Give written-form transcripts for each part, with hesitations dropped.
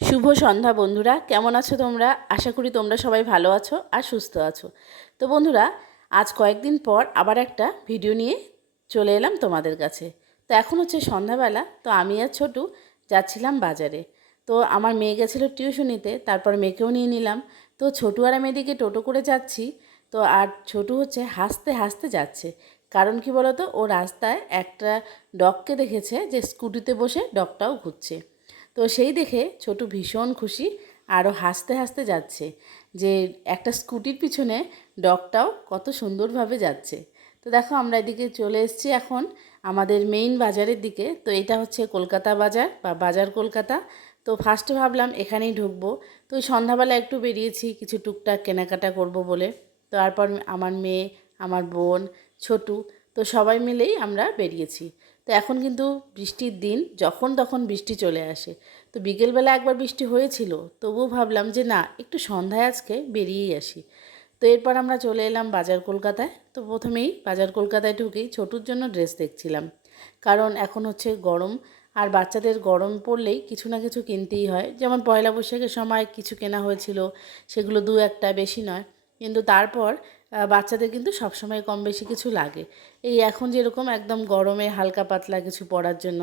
শুভ সন্ধ্যা বন্ধুরা, কেমন আছো তোমরা? আশা করি তোমরা সবাই ভালো আছো আর সুস্থ আছো। তো বন্ধুরা, আজ কয়েকদিন পর আবার একটা ভিডিও নিয়ে চলে এলাম তোমাদের কাছে। তো এখন হচ্ছে সন্ধ্যাবেলা, তো আমি আর ছোটু যাচ্ছিলাম বাজারে। তো আমার মেয়ে গেছিলো টিউশনিতে, তারপর মেয়েকেও নিয়ে নিলাম। তো ছোটু আর আমি এদিকে টোটো করে যাচ্ছি। তো আর ছোটু হচ্ছে হাসতে হাসতে যাচ্ছে। কারণ কি বলতো, ও রাস্তায় একটা ডগকে দেখেছে যে স্কুটিতে বসে ডগটাও ঘুরছে। তো সেই দেখে ছোটু ভীষণ খুশি, আরও হাসতে হাসতে যাচ্ছে যে একটা স্কুটির পিছনে ডগটাও কত সুন্দরভাবে যাচ্ছে। তো দেখো, আমরা এদিকে চলে এসেছি এখন আমাদের মেইন বাজারের দিকে। তো এটা হচ্ছে কলকাতা বাজার বা বাজার কলকাতা। তো ফার্স্টে ভাবলাম এখানেই ঢুকবো। তো ওই সন্ধ্যাবেলা একটু বেরিয়েছি কিছু টুকটাক কেনাকাটা করব বলে। তো তারপর আমার মেয়ে, আমার বোন, ছোটু, তো সবাই মিলেই আমরা বেরিয়েছি। তো এখন কিন্তু বৃষ্টির দিন, যখন তখন বৃষ্টি চলে আসে। তো বিকেলবেলা একবার বৃষ্টি হয়েছিল, তবুও ভাবলাম যে না, একটু সন্ধ্যায় আজকে বেরিয়েই আসি। তো এরপর আমরা চলে এলাম বাজার কলকাতায়। তো প্রথমেই বাজার কলকাতায় ঢুকেই ছোটুর জন্য ড্রেস দেখছিলাম, কারণ এখন হচ্ছে গরম। আর বাচ্চাদের গরম পড়লেই কিছু না কিছু কিনতেই হয়। যেমন পয়লা বৈশাখের সময় কিছু কেনা হয়েছিল, সেগুলো দু একটা, বেশি নয়। কিন্তু তারপর বাচ্চাদের কিন্তু সবসময় কম বেশি কিছু লাগে। এই এখন যেরকম একদম গরমে হালকা পাতলা কিছু পরার জন্য।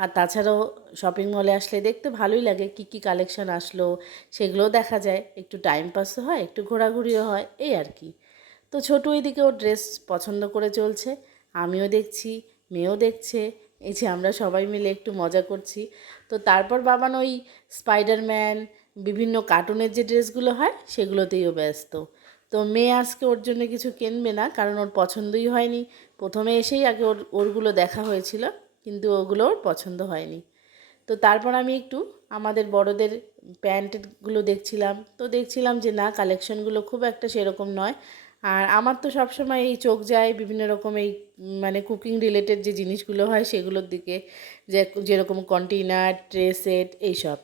আর তাছাড়াও শপিং মলে আসলে দেখতে ভালোই লাগে কী কী কালেকশান আসলো, সেগুলোও দেখা যায়, একটু টাইম পাসও হয়, একটু ঘোরাঘুরিও হয়, এই আর কি। তো ছোটো এদিকে ওর ড্রেস পছন্দ করে চলছে, আমিও দেখছি, মেয়েও দেখছে। এই যে আমরা সবাই মিলে একটু মজা করছি। তো তারপর বাবান ওই স্পাইডারম্যান, বিভিন্ন কার্টুনের যে ড্রেসগুলো হয় সেগুলোতেই ও ব্যস্ত। তো মেয়ে আজকে ওর জন্য কিছু কিনবে না, কারণ ওর পছন্দই হয়নি। প্রথমে এসেই আগে ওরগুলো দেখা হয়েছিল, কিন্তু ওগুলো ওর পছন্দ হয়নি। তো তারপর আমি একটু আমাদের বড়দের প্যান্টগুলো দেখছিলাম। তো দেখছিলাম যে না, কালেকশনগুলো খুব একটা সেরকম নয়। আর আমার তো সবসময় এই চোখ যায় বিভিন্ন রকম এই মানে কুকিং রিলেটেড যে জিনিসগুলো হয় সেগুলোর দিকে, যে যেরকম কন্টেইনার, ট্রে সেট, এইসব।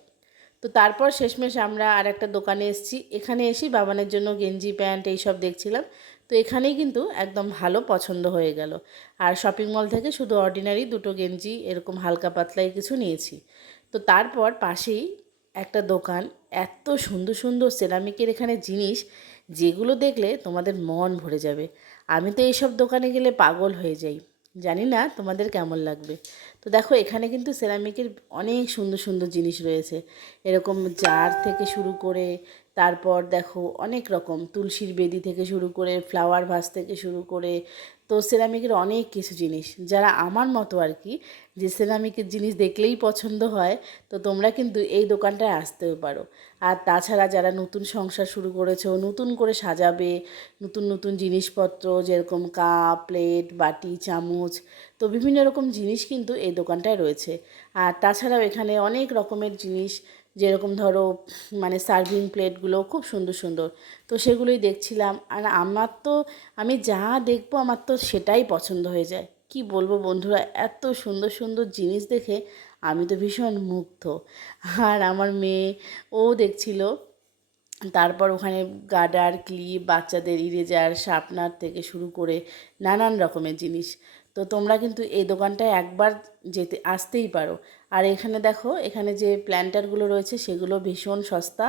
তো তারপর শেষমেশ আমরা আর একটা দোকানে এসেছি। এখানে এসে বাবানের জন্য গেঞ্জি প্যান্ট এইসব দেখছিলাম। তো এখানেই কিন্তু একদম ভালো পছন্দ হয়ে গেল। আর শপিং মল থেকে শুধু অর্ডিনারি দুটো গেঞ্জি এরকম হালকা পাতলাই কিছু নিয়েছি। তো তারপর পাশেই একটা দোকান, এত সুন্দর সুন্দর সেরামিকের এখানে জিনিস, যেগুলো দেখলে তোমাদের মন ভরে যাবে। আমি তো এইসব দোকানে গেলে পাগল হয়ে যাই। জানি না তোমাদের কেমন লাগবে। তো দেখো, এখানে কিন্তু সেরামিকের অনেক সুন্দর সুন্দর জিনিস রয়েছে। এরকম জার থেকে শুরু করে, তারপর দেখো অনেক রকম তুলসীর বেদি থেকে শুরু করে, ফ্লাওয়ার ভাস থেকে শুরু করে, তো সেরামিকের অনেক কিছু জিনিস। যারা আমার মতো আর কি, যে সেরামিকের জিনিস দেখলেই পছন্দ হয়, তো তোমরা কিন্তু এই দোকানটায় আসতেও পারো। আর তাছাড়া যারা নতুন সংসার শুরু করেছো, নতুন করে সাজাবে, নতুন নতুন জিনিসপত্র যেরকম কাপ, প্লেট, বাটি, চামচ, তো বিভিন্ন রকম জিনিস কিন্তু এই দোকানটায় রয়েছে। আর তাছাড়াও এখানে অনেক রকমের জিনিস, যেরকম ধরো মানে সার্ভিং প্লেটগুলো খুব সুন্দর সুন্দর। তো সেগুলোই দেখছিলাম। আর আমার তো, আমি যা দেখবো আমার তো সেটাই পছন্দ হয়ে যায়। কি বলবো বন্ধুরা, এত সুন্দর সুন্দর জিনিস দেখে আমি তো ভীষণ মুগ্ধ। আর আমার মেয়ে, ও দেখছিল। তারপর ওখানে গার্ডার, ক্লিপ, বাচ্চাদের ইরেজার, শার্পনার থেকে শুরু করে নানান রকমের জিনিস। তো তোমরা কিন্তু এই দোকানটায় একবার আসতেই পারো। আর এখানে দেখো, এখানে যে প্ল্যান্টারগুলো রয়েছে সেগুলো ভীষণ সস্তা।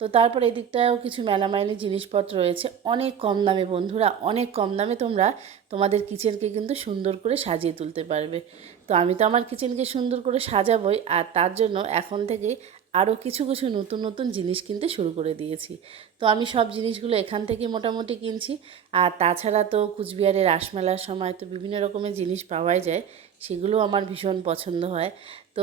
তো তারপর এদিকটায়ও কিছু মেলামাইনের জিনিসপত্র রয়েছে অনেক কম দামে বন্ধুরা, অনেক কম দামে তোমরা তোমাদের কিচেনকে কিন্তু সুন্দর করে সাজিয়ে তুলতে পারবে। তো আমি তো আমার কিচেনকে সুন্দর করে সাজাবই, আর তার জন্য এখন থেকে আরও কিছু কিছু নতুন নতুন জিনিস কিনতে শুরু করে দিয়েছি। তো আমি সব জিনিসগুলো এখান থেকে মোটামুটি কিনছি। আর তাছাড়া তো কুচবিহারের রাসমেলার সময় তো বিভিন্ন রকমের জিনিস পাওয়াই যায়, সেগুলো আমার ভীষণ পছন্দ হয়। তো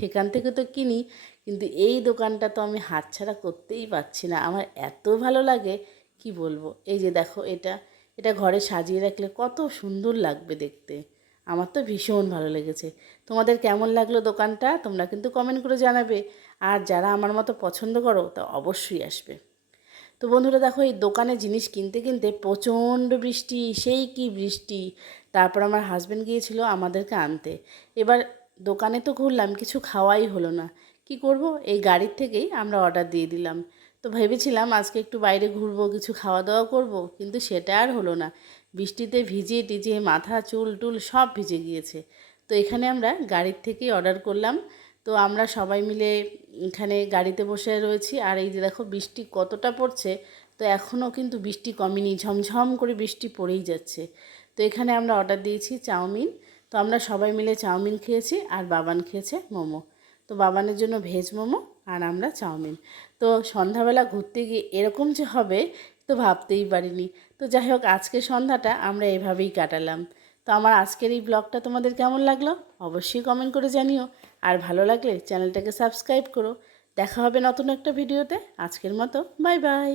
সেখান থেকে তো কিনি, কিন্তু এই দোকানটা তো আমি হাতছাড়া করতেই পারছি না, আমার এত ভালো লাগে কি বলবো। এই যে দেখো, এটা এটা ঘরে সাজিয়ে রাখলে কত সুন্দর লাগবে দেখতে। আমার তো ভীষণ ভালো লেগেছে। তোমাদের কেমন লাগলো দোকানটা তোমরা কিন্তু কমেন্ট করে জানাবে। আর যারা আমার মতো পছন্দ করো তা অবশ্যই আসবে। তো বন্ধুরা দেখো, এই দোকানে জিনিস কিনতে কিনতে প্রচণ্ড বৃষ্টি, সেই কি বৃষ্টি। তারপর আমার হাজব্যান্ড গিয়েছিল আমাদেরকে আনতে। এবার দোকানে তো ঘুরলাম, কিছু খাওয়াই হলো না। কি করব, এই গাড়ির থেকেই আমরা অর্ডার দিয়ে দিলাম। তো ভেবেছিলাম আজকে একটু বাইরে ঘুরবো, কিছু খাওয়া দাওয়া করব, কিন্তু সেটা আর হলো না। বৃষ্টিতে ভিজিয়ে টিজিয়ে মাথা, চুল টুল সব ভিজে গিয়েছে। তো এখানে আমরা গাড়ির থেকেই অর্ডার করলাম। তো আমরা সবাই মিলে এখানে গাড়িতে বসে রয়েছি। আর এই যে দেখো বৃষ্টি কতটা পড়ছে, তো এখনও কিন্তু বৃষ্টি কমেনি, ঝমঝম করে বৃষ্টি পড়েই যাচ্ছে। তো এখানে আমরা অর্ডার দিয়েছি চাউমিন। তো আমরা সবাই মিলে চাউমিন খেয়েছি আর বাবান খেয়েছে মোমো। তো বাবানের জন্য ভেজ মোমো আর আমরা চাউমিন। তো সন্ধ্যাবেলা ঘুরতে গিয়ে এরকম যে হবে তো ভাবতেই পারিনি। তো যাই হোক, আজকের সন্ধ্যাটা আমরা এভাবেই কাটালাম। তো আমার আজকের এই ব্লগটা তোমাদের কেমন লাগলো অবশ্যই কমেন্ট করে জানিও। আর ভালো লাগলে চ্যানেলটাকে সাবস্ক্রাইব করো। দেখা হবে নতুন একটা ভিডিওতে। আজকের মতো বাই বাই।